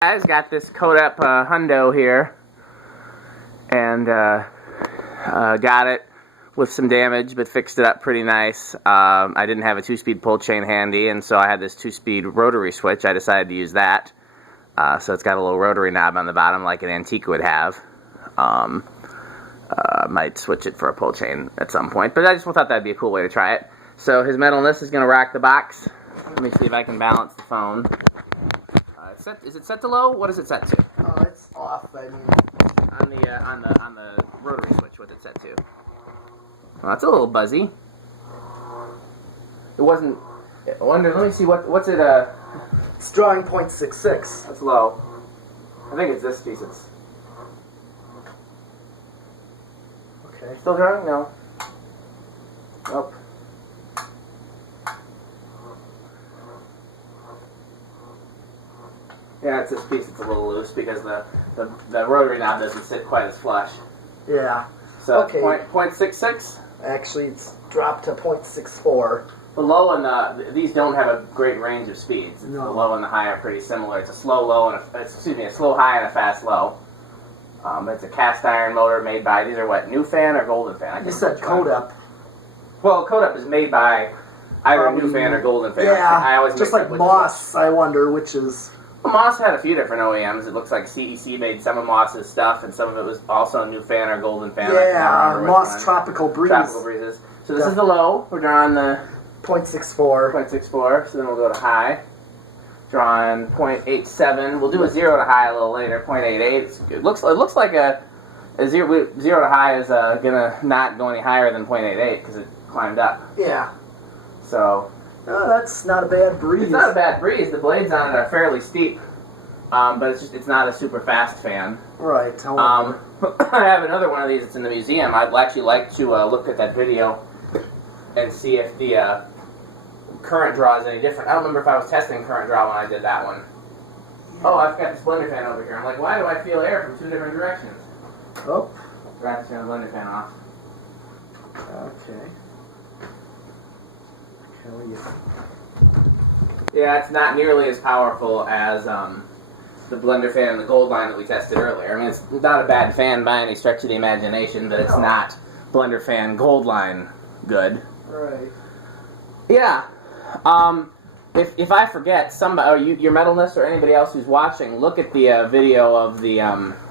Guys, got this Codep hundo here, and got it with some damage, but fixed it up pretty nice. I didn't have a 2-speed pull chain handy, and so I had this 2-speed rotary switch. I decided to use that. So it's got a little rotary knob on the bottom like an antique would have. Might switch it for a pull chain at some point, but I just thought that'd be a cool way to try it. So his metalness is going to rock the box. Let me see if I can balance the phone. Is it set to low? What is it set to? Oh, it's off. I mean, on the rotary switch, what's it set to? Well, that's a little buzzy. It wasn't. I wonder. Let me see. What's it? it's drawing 0.66. That's low. I think it's this piece. It's Okay. still drawing. No. Nope. Yeah, it's this piece that's a little loose because the rotary knob doesn't sit quite as flush. Yeah. So Okay. 0.66. Actually, it's dropped to 0.64. The low and these don't have a great range of speeds. No. The low and the high are pretty similar. It's a slow low and a slow high and a fast low. It's a cast iron motor made by, these are what, New Fan or Golden Fan? You said Codep. Well, Codep is made by either New Fan or Golden Fan. Yeah, I always just mix up like which Moss. I wonder which is. Well, Moss had a few different OEMs. It looks like CEC made some of Moss's stuff, and some of it was also New Fan or Golden Fan. Yeah, Moss Tropical Breeze. Tropical Breezes. So this is the low. We're drawing the 0.64. 0.64, so then we'll go to high. Drawing 0.87. We'll do a 0 to high a little later, 0.88. It looks like a 0 to high is gonna not go any higher than 0.88 because it climbed up. Yeah. So that's not a bad breeze. it's not a bad breeze. The blades on it are fairly steep, but it's not a super fast fan. Right. I have another one of these. It's in the museum. I'd actually like to look at that video and see if the current draw is any different. I don't remember if I was testing current draw when I did that one. Oh, I've got this blender fan over here. I'm like, why do I feel air from 2 different directions? Oh. Forgot to turn the blender fan off. Okay. Yeah, it's not nearly as powerful as the blender fan and the gold line that we tested earlier. I mean, it's not a bad fan by any stretch of the imagination, but it's not blender fan gold line good. Right. Yeah. If I forget, somebody, your metalness or anybody else who's watching, look at the video of the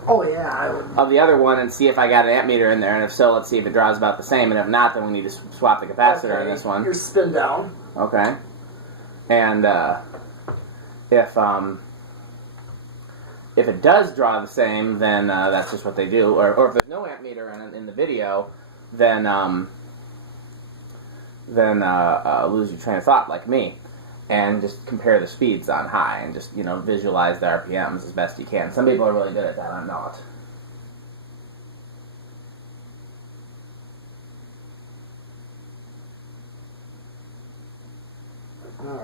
Oh yeah, I would. of the other one and see if I got an amp meter in there, and if so, let's see if it draws about the same, and if not, then we need to swap the capacitor in this one. Your spin down. Okay. And if it does draw the same, then that's just what they do. Or if there's no amp meter in the video, then lose your train of thought like me, and just compare the speeds on high and just visualize the RPMs as best you can. Some people are really good at that. I'm not.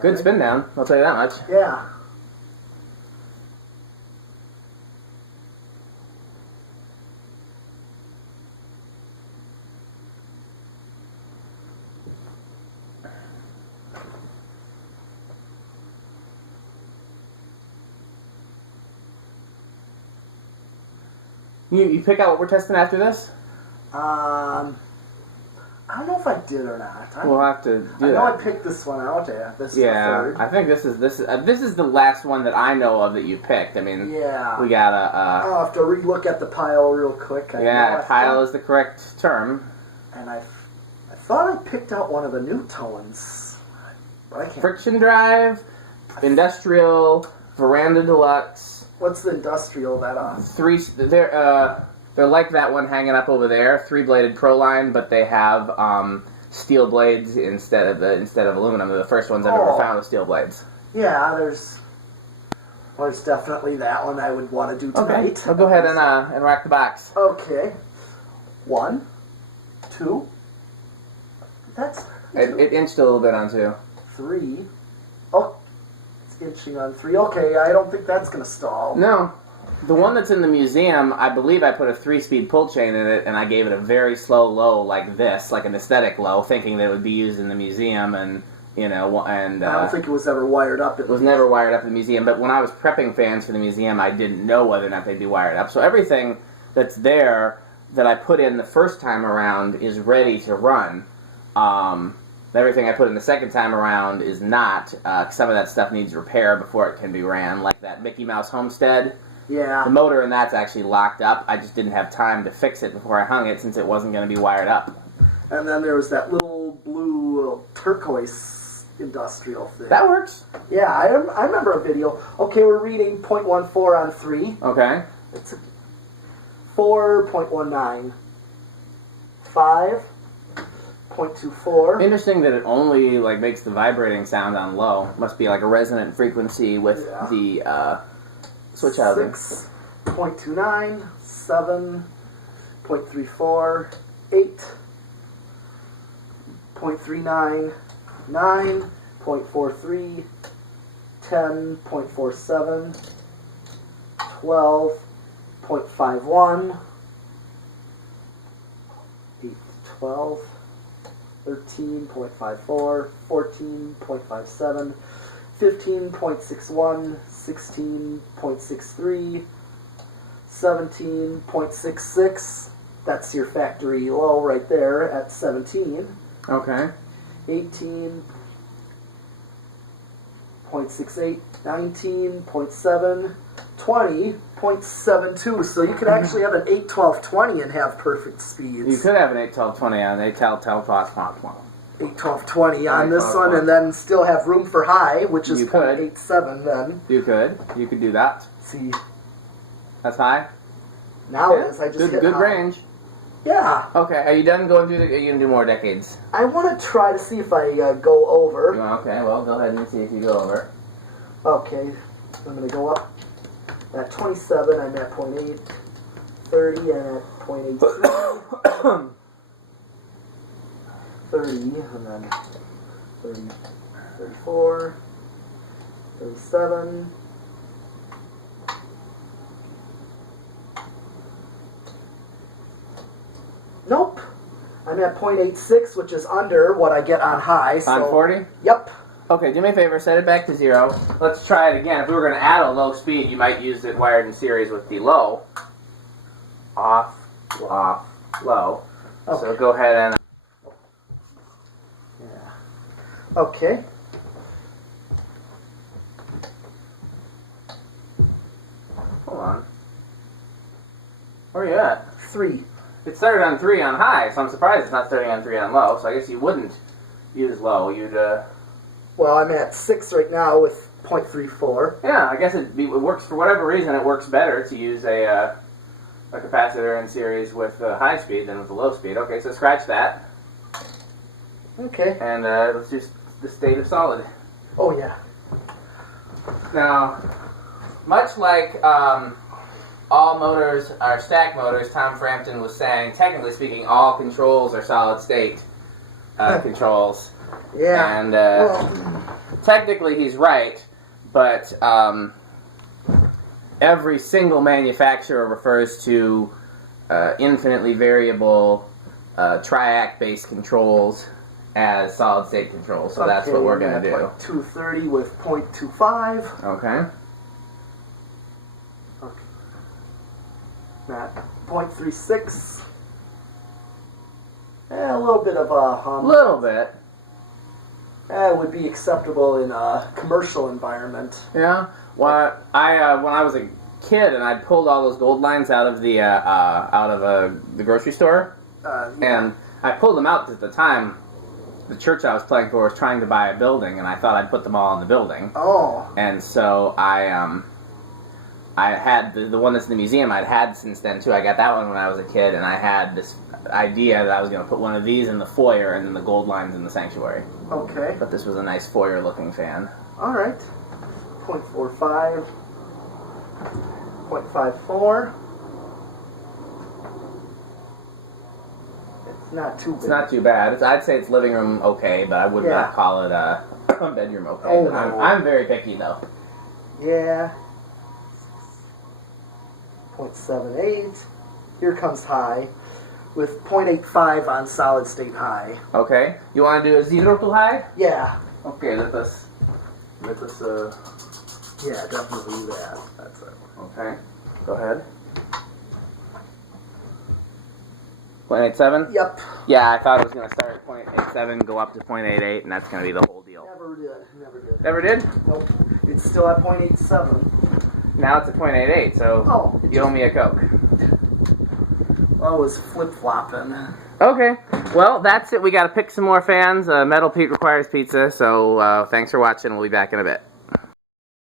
Good spin down, I'll tell you that much. Yeah. You pick out what we're testing after this? I don't know if I did or not. We'll have to do that. I know I picked this one out. Yeah, this is the third. I think this is the last one that I know of that you picked. I mean, yeah. we got I'll have to relook at the pile real quick. Pile is the correct term. And I thought I picked out one of the new tones, but I can't. Friction drive, industrial, veranda deluxe. What's the industrial that on? They're like that one hanging up over there, 3-bladed Proline, but they have steel blades instead of aluminum. They're the first ones I've ever found with steel blades. Yeah, there's definitely that one I would want to do tonight. Okay, I'll go ahead and rack the box. Okay. 1, 2. That's It inched a little bit on 2. 3. Oh, it's inching on 3. Okay, I don't think that's going to stall. No. The one that's in the museum, I believe I put a 3-speed pull chain in it, and I gave it a very slow low like this, like an aesthetic low, thinking that it would be used in the museum, and you know, and I don't think it was ever wired up. It was never wired up in the museum, but when I was prepping fans for the museum, I didn't know whether or not they'd be wired up. So everything that's there that I put in the first time around is ready to run. Everything I put in the second time around is not. Some of that stuff needs repair before it can be ran, like that Mickey Mouse Homestead. Yeah. The motor in that's actually locked up. I just didn't have time to fix it before I hung it since it wasn't going to be wired up. And then there was that little blue turquoise industrial thing. That works. Yeah, I remember a video. Okay, we're reading 0.14 on 3. Okay. It's 4.19. 5.24. Interesting that it only like makes the vibrating sound on low. Must be like a resonant frequency with the switch housing. 6.29, 7.34, 8.39, 9.43, 10.47, 12.51, 8.12, 13.54, 14.57, 15.61, 16.63, 17.66. That's your factory low right there at 17. Okay. 18.68, 19.7, 20.72. So you could actually have an 8, 12, 20 and have perfect speeds. You could have an 8, 12, 20 on 8, 12, 12, 12, 8, 12, 20 on this one, and then still have room for high, which is 0.87 then. You could do that. See. That's high? Now it is. I just hit good high. range. Yeah. Okay, are you done going through are you going to do more decades? I want to try to see if I go over. Okay, well, go ahead and see if you go over. Okay, I'm going to go up. At 27, I'm at 0.8. 30, I'm at 0.83. 30, and then 30, 34, 37. Nope. I'm at 0.86, which is under what I get on high. So, on 40? Yep. Okay, do me a favor, set it back to 0. Let's try it again. If we were going to add a low speed, you might use it wired in series with the low. Off, low. Okay. So go ahead and... Okay. Hold on. Where are you at? 3. It started on 3 on high, so I'm surprised it's not starting on 3 on low. So I guess you wouldn't use low. You'd. Well, I'm at 6 right now with 0.34. Yeah, I guess it works for whatever reason. It works better to use a capacitor in series with high speed than with the low speed. Okay, so scratch that. Okay. And let's do the state of solid. Oh yeah. Now, much like all motors are stack motors, Tom Frampton was saying, technically speaking, all controls are solid state controls. Yeah. And technically he's right, but every single manufacturer refers to infinitely variable triac-based controls as solid state controls. So that's what we're going to do. 230 with 0.25. Okay. At 0.36. A little bit of a hum. A little bit. It would be acceptable in a commercial environment. Yeah. Well, when I was a kid and I pulled all those gold lines out of the grocery store, Yeah. and I pulled them out at the time. The church I was playing for was trying to buy a building, and I thought I'd put them all in the building. Oh. And so I had the one that's in the museum. I'd had since then too. I got that one when I was a kid, and I had this idea that I was going to put one of these in the foyer and then the gold lines in the sanctuary. Okay. But this was a nice foyer-looking fan. All right. 0.45. 0.54. It's not too bad. It's not too bad. I'd say it's living room okay, but I would not call it a bedroom okay. Oh, no. no. I'm very picky though. Yeah. 0.78. Here comes high with 0.85 on solid state high. Okay. You want to do a 0 to high? Yeah. Okay, let us. Yeah, definitely do that. That's it. Okay. Go ahead. 0.87? Yep. Yeah, I thought it was going to start at 0.87, go up to 0.88, and that's going to be the whole deal. Never did. Never did. Never did? Nope. It's still at 0.87. Now it's at 0.88, so you owe me a Coke. Well, I was flip-flopping. Okay. Well, that's it. We got to pick some more fans. Metal Pete requires pizza, so thanks for watching. We'll be back in a bit.